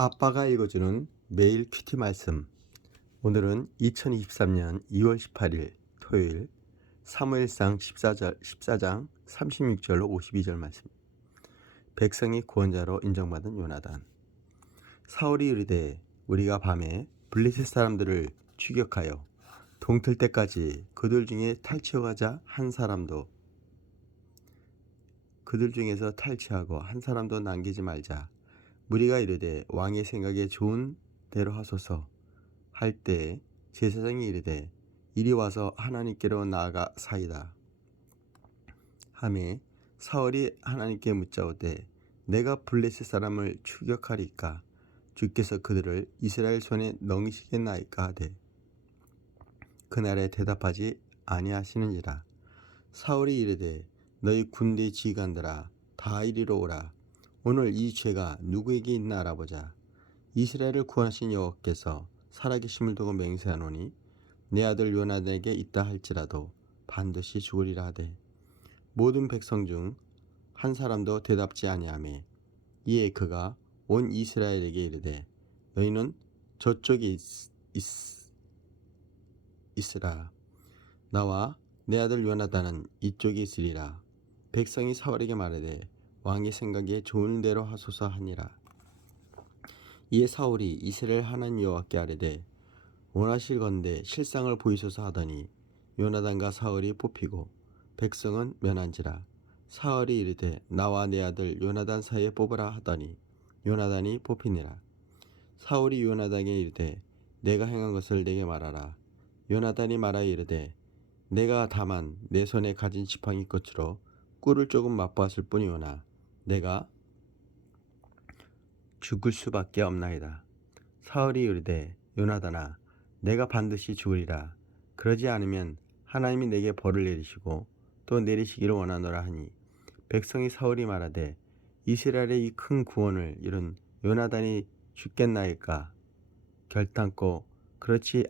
아빠가 읽어주는 매일 큐티 말씀. 오늘은 2023년 2월 18일 토요일 사무엘상 14장 36절로 52절 말씀. 백성이 구원자로 인정받은 요나단. 사울이 이르되 우리가 밤에 블레셋 사람들을 추격하여 동틀 때까지 그들 중에 탈취하자 한 사람도 그들 중에서 탈취하고 한 사람도 남기지 말자. 무리가 이르되 왕의 생각에 좋은 대로 하소서 할 때에 제사장이 이르되 이리 와서 하나님께로 나아가 사이다 하매 사울이 하나님께 묻자오되 내가 블레셋 사람을 추격하리까 주께서 그들을 이스라엘 손에 넘기시겠나이까 하되 그날에 대답하지 아니하시는지라. 사울이 이르되 너희 군대 지휘관들아 다 이리로 오라. 오늘 이 죄가 누구에게 있나 알아보자. 이스라엘을 구원하신 여호와께서 살아계심을 두고 맹세하노니 내 아들 요나단에게 있다 할지라도 반드시 죽으리라 하되 모든 백성 중 한 사람도 대답지 아니하매 이에 그가 온 이스라엘에게 이르되 너희는 저쪽에 있으라. 나와 내 아들 요나단은 이쪽에 있으리라. 백성이 사울에게 말하되 왕의 생각에 좋은 대로 하소서 하니라. 이에 사울이 이스라엘 하나님 여호와께 아뢰되 원하실건대 실상을 보이소서 하더니 요나단과 사울이 뽑히고 백성은 면한지라. 사울이 이르되 나와 내 아들 요나단 사이에 뽑으라 하더니 요나단이 뽑히니라. 사울이 요나단에게 이르되 내가 행한 것을 내게 말하라. 요나단이 말하여 이르되 내가 다만 내 손에 가진 지팡이 끝으로 꿀을 조금 맛보았을 뿐이오나 내가 죽을 수밖에 없나이다. 사울이 이르되 요나단아 내가 반드시 죽으리라. 그러지 않으면 하나님이 내게 벌을 내리시고 또 내리시기를 원하노라 하니 백성이 사울이 말하되 이스라엘의 이 큰 구원을 이룬 요나단이 죽겠나이까 결단코 그렇지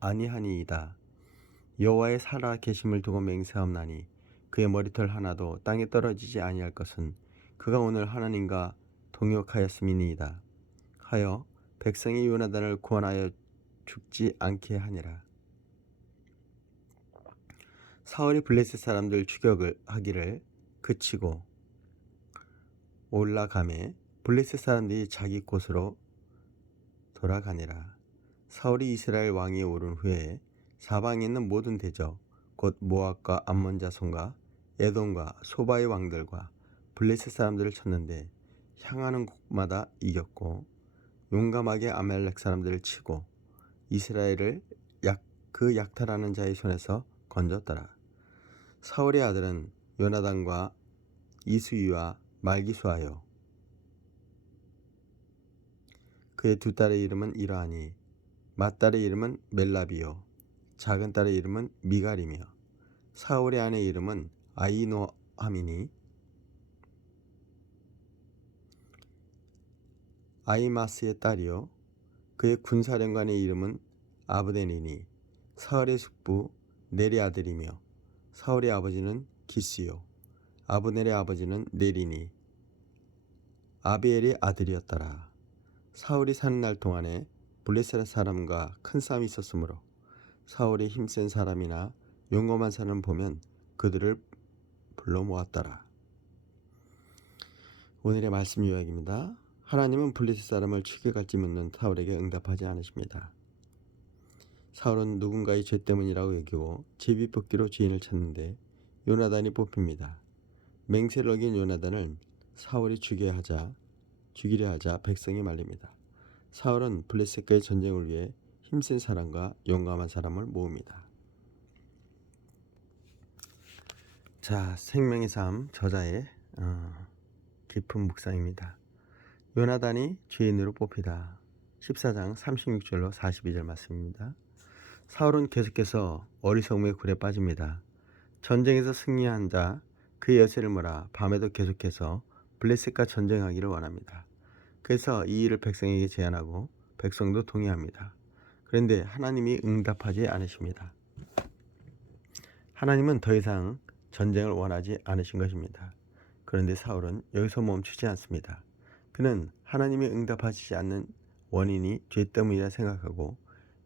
아니하니이다. 여호와의 살아 계심을 두고 맹세하옵나니 그의 머리털 하나도 땅에 떨어지지 아니할 것은 그가 오늘 하나님과 동역하였음이니이다 하여 백성이 요나단을 구원하여 죽지 않게 하니라. 사울이 블레셋 사람들 추격을 하기를 그치고 올라가매 블레셋 사람들이 자기 곳으로 돌아가니라. 사울이 이스라엘 왕위에 오른 후에 사방에 있는 모든 대적 곧 모압과 암몬 자손과 에돔과 소바의 왕들과 블레셋 사람들을 쳤는데 향하는 곳마다 이겼고 용감하게 아말렉 사람들을 치고 이스라엘을 그 약탈하는 자의 손에서 건졌더라. 사울의 아들은 요나단과 이수이와 말기수하여 그의 두 딸의 이름은 이러하니 맏딸의 이름은 멜라비요 작은 딸의 이름은 미갈이며 사울의 아내 이름은 아히노아미니 아히마스의 딸이요 그의 군사령관의 이름은 아브데니니 사울의 숙부 넬의 아들이며 사울의 아버지는 기스요 아브넬의 아버지는 넬이니 아비엘의 아들이었더라. 사울이 사는 날 동안에 블레셋 사람과 큰 싸움이 있었으므로 사울이 힘센 사람이나 용감한 사람을 보면 그들을 불러 모았더라. 오늘의 말씀 요약입니다. 하나님은 블레셋 사람을 추격할지 묻는 사울에게 응답하지 않으십니다. 사울은 누군가의 죄 때문이라고 여기고 제비뽑기로 죄인을 찾는데 요나단이 뽑힙니다. 맹세를 어긴 요나단을 사울이 죽이려 하자 백성이 말립니다. 사울은 블레셋과의 전쟁을 위해 힘센 사람과 용감한 사람을 모읍니다. 자, 생명의 삶 저자의 깊은 묵상입니다. 요나단이 죄인으로 뽑히다. 14장 36절로 42절 말씀입니다. 사울은 계속해서 어리석음의 굴에 빠집니다. 전쟁에서 승리한 자 그의 여세를 몰아 밤에도 계속해서 블레셋과 전쟁하기를 원합니다. 그래서 이 일을 백성에게 제안하고 백성도 동의합니다. 그런데 하나님이 응답하지 않으십니다. 하나님은 더 이상 전쟁을 원하지 않으신 것입니다. 그런데 사울은 여기서 멈추지 않습니다. 그는 하나님이 응답하시지 않는 원인이 죄 때문이라 생각하고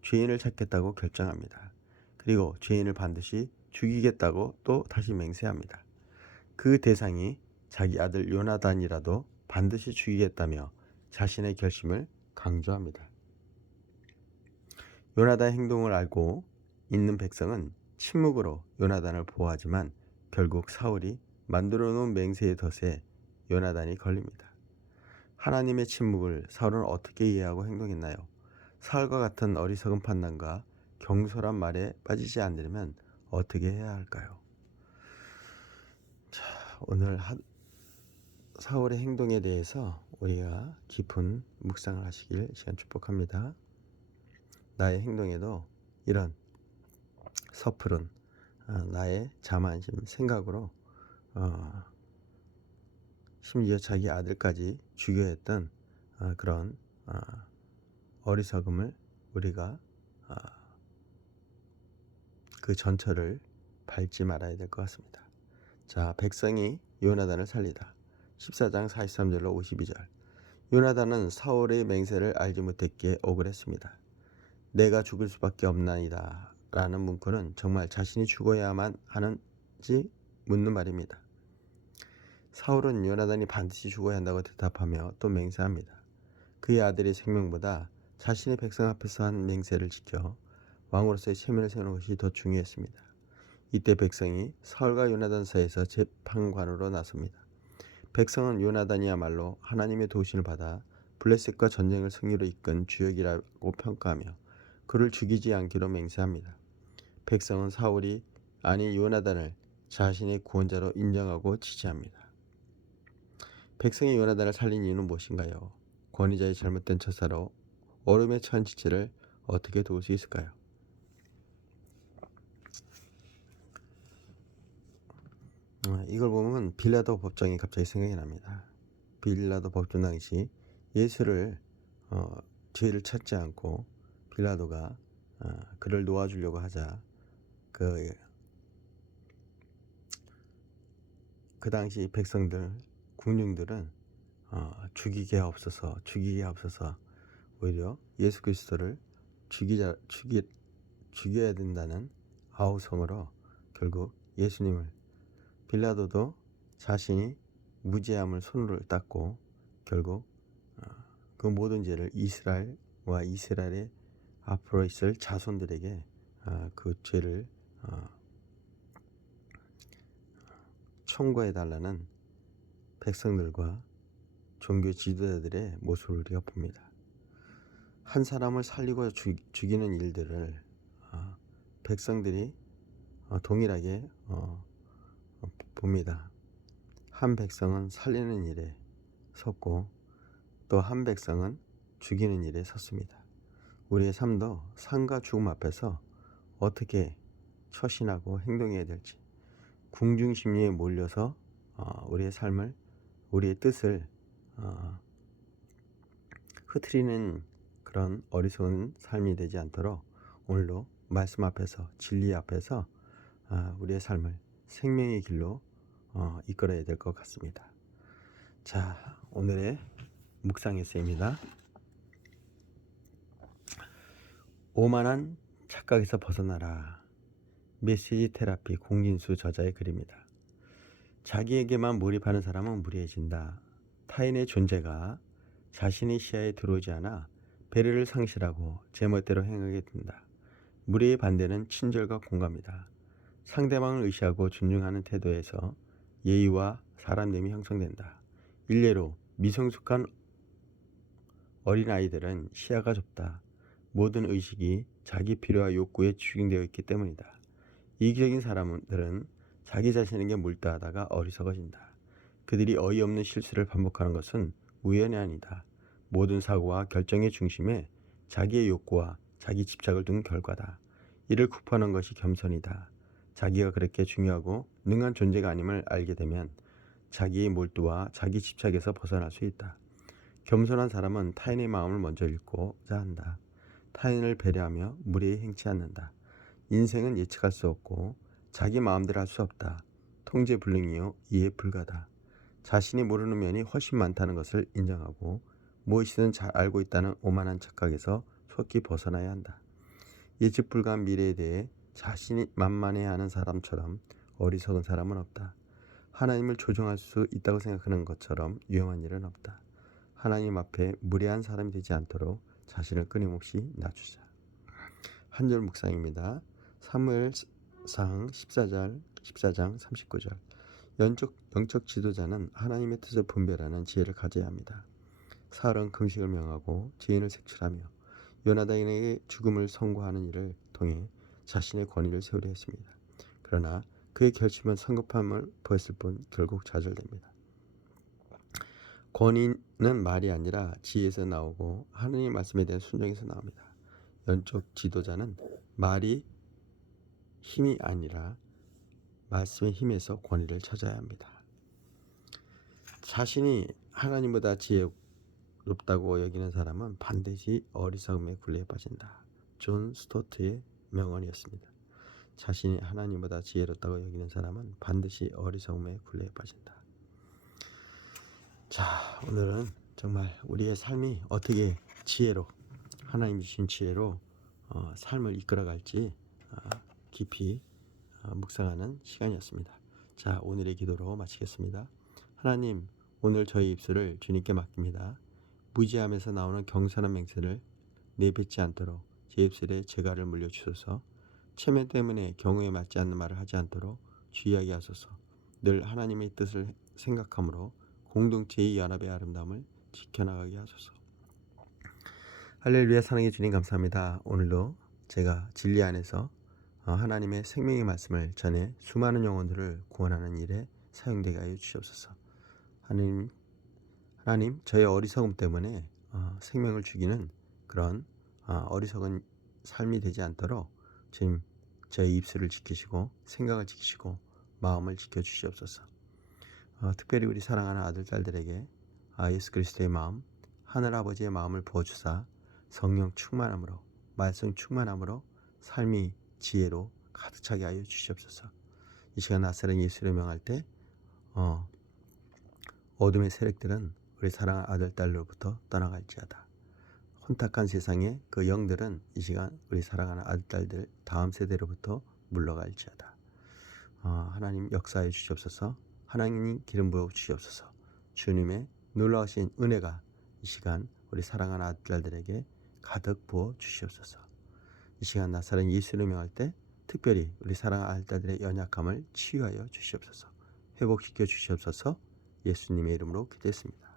죄인을 찾겠다고 결정합니다. 그리고 죄인을 반드시 죽이겠다고 또 다시 맹세합니다. 그 대상이 자기 아들 요나단이라도 반드시 죽이겠다며 자신의 결심을 강조합니다. 요나단의 행동을 알고 있는 백성은 침묵으로 요나단을 보호하지만 결국 사울이 만들어 놓은 맹세의 덫에 요나단이 걸립니다. 하나님의 침묵을 사울은 어떻게 이해하고 행동했나요? 사울과 같은 어리석은 판단과 경솔한 말에 빠지지 않으려면 어떻게 해야 할까요? 자, 오늘 사울의 행동에 대해서 우리가 깊은 묵상을 하시길 시간 축복합니다. 나의 행동에도 이런 섣부른 나의 자만심 생각으로 심지어 자기 아들까지 죽여야 했던 그런 어리석음을 우리가 그 전철을 밟지 말아야 될 것 같습니다. 자, 백성이 요나단을 살리다. 14장 43절로 52절. 요나단은 사울의 맹세를 알지 못했기에 억울했습니다. 내가 죽을 수밖에 없나이다 라는 문구는 정말 자신이 죽어야만 하는지 묻는 말입니다. 사울은 요나단이 반드시 죽어야 한다고 대답하며 또 맹세합니다. 그의 아들의 생명보다 자신의 백성 앞에서 한 맹세를 지켜 왕으로서의 체면을 세우는 것이 더 중요했습니다. 이때 백성이 사울과 요나단 사이에서 재판관으로 나섭니다. 백성은 요나단이야말로 하나님의 도우심을 받아 블레셋과 전쟁을 승리로 이끈 주역이라고 평가하며 그를 죽이지 않기로 맹세합니다. 백성은 사울이 아닌 요나단을 자신의 구원자로 인정하고 지지합니다. 백성이 요나단을 살린 이유는 무엇인가요? 권위자의 잘못된 처사로 어둠에 처한 지체를 어떻게 도울 수 있을까요? 이걸 보면 빌라도 법정이 갑자기 생각이 납니다. 빌라도 법정 당시 예수를 죄를 찾지 않고 빌라도가 그를 놓아주려고 하자 그 당시 백성들 군중들은 죽이게 하옵소서 오히려 예수 그리스도를 죽여야 된다는 아우성으로 결국 예수님을 빌라도도 자신이 무죄함을 손으로 닦고 결국 그 모든 죄를 이스라엘과 이스라엘의 앞으로 있을 자손들에게 그 죄를 청구해 달라는 백성들과 종교 지도자들의 모습을 우리가 봅니다. 한 사람을 살리고 죽이는 일들을 백성들이 동일하게 봅니다. 한 백성은 살리는 일에 섰고 또 한 백성은 죽이는 일에 섰습니다. 우리의 삶도 삶과 죽음 앞에서 어떻게 처신하고 행동해야 될지 궁중심리에 몰려서 우리의 삶을 우리의 뜻을 흐트리는 그런 어리석은 삶이 되지 않도록 오늘도 말씀 앞에서 진리 앞에서 우리의 삶을 생명의 길로 이끌어야 될 것 같습니다. 자, 오늘의 묵상 에세이입니다. 오만한 착각에서 벗어나라. 메시지 테라피 공진수 저자의 글입니다. 자기에게만 몰입하는 사람은 무례해진다. 타인의 존재가 자신의 시야에 들어오지 않아 배려를 상실하고 제멋대로 행하게 된다. 무례의 반대는 친절과 공감이다. 상대방을 의시하고 존중하는 태도에서 예의와 사람됨이 형성된다. 일례로 미성숙한 어린아이들은 시야가 좁다. 모든 의식이 자기 필요와 욕구에 집중되어 있기 때문이다. 이기적인 사람들은 자기 자신에게 몰두하다가 어리석어진다. 그들이 어이없는 실수를 반복하는 것은 우연이 아니다. 모든 사고와 결정의 중심에 자기의 욕구와 자기 집착을 둔 결과다. 이를 구파하는 것이 겸손이다. 자기가 그렇게 중요하고 능한 존재가 아님을 알게 되면 자기의 몰두와 자기 집착에서 벗어날 수 있다. 겸손한 사람은 타인의 마음을 먼저 읽고자 한다. 타인을 배려하며 무례히 행치 않는다. 인생은 예측할 수 없고 자기 마음대로 할 수 없다. 통제불능이요 이해 불가다. 자신이 모르는 면이 훨씬 많다는 것을 인정하고 무엇이든 잘 알고 있다는 오만한 착각에서 속히 벗어나야 한다. 예측 불가한 미래에 대해 자신이 만만해하는 사람처럼 어리석은 사람은 없다. 하나님을 조종할 수 있다고 생각하는 것처럼 위험한 일은 없다. 하나님 앞에 무례한 사람이 되지 않도록 자신을 끊임없이 낮추자. 한 절 묵상입니다. 사무엘상 14장 39절. 영적 지도자는 하나님의 뜻을 분별하는 지혜를 가져야 합니다. 사흘은 금식을 명하고 죄인을 색출하며 요나단에게 죽음을 선고하는 일을 통해 자신의 권위를 세우려 했습니다. 그러나 그의 결심은 성급함을 보였을 뿐 결국 좌절됩니다. 권위는 말이 아니라 지혜에서 나오고 하나님의 말씀에 대한 순종에서 나옵니다. 영적 지도자는 말이 힘이 아니라 말씀의 힘에서 권위를 찾아야 합니다. 자신이 하나님보다 지혜롭다고 여기는 사람은 반드시 어리석음의 굴레에 빠진다. 존 스토트의 명언이었습니다. 자신이 하나님보다 지혜롭다고 여기는 사람은 반드시 어리석음의 굴레에 빠진다. 자, 오늘은 정말 우리의 삶이 어떻게 지혜로 하나님 주신 지혜로 삶을 이끌어갈지 깊이 묵상하는 시간이었습니다. 자, 오늘의 기도로 마치겠습니다. 하나님, 오늘 저희 입술을 주님께 맡깁니다. 무지함에서 나오는 경솔한 맹세를 내뱉지 않도록 제 입술에 재갈을 물려주소서. 체면 때문에 경우에 맞지 않는 말을 하지 않도록 주의하게 하소서. 늘 하나님의 뜻을 생각함으로 공동체의 연합의 아름다움을 지켜나가게 하소서. 할렐루야. 사랑해 주님 감사합니다. 오늘도 제가 진리 안에서 하나님의 생명의 말씀을 전해 수많은 영혼들을 구원하는 일에 사용되게 하여 주시옵소서. 하나님 저의 어리석음 때문에 생명을 죽이는 그런 어리석은 삶이 되지 않도록 주님 저의 입술을 지키시고 생각을 지키시고 마음을 지켜주시옵소서. 특별히 우리 사랑하는 아들 딸들에게 예수 그리스도의 마음, 하늘아버지의 마음을 부어주사 성령 충만함으로 말씀 충만함으로 삶이 지혜로 가득 차게 하여 주시옵소서. 이 시간 나사렛 예수를 명할 때 어둠의 세력들은 우리 사랑하는 아들 딸로부터 떠나갈지어다. 혼탁한 세상의 그 영들은 이 시간 우리 사랑하는 아들 딸들 다음 세대로부터 물러갈지어다. 하나님 역사해 주시옵소서. 하나님 기름 부어 주시옵소서. 주님의 놀라우신 은혜가 이 시간 우리 사랑하는 아들 딸들에게 가득 부어 주시옵소서. 이 시간 나사렛 예수를 명할 때 특별히 우리 사랑하는 아들 딸들의 연약함을 치유하여 주시옵소서. 회복시켜 주시옵소서. 예수님의 이름으로 기도했습니다.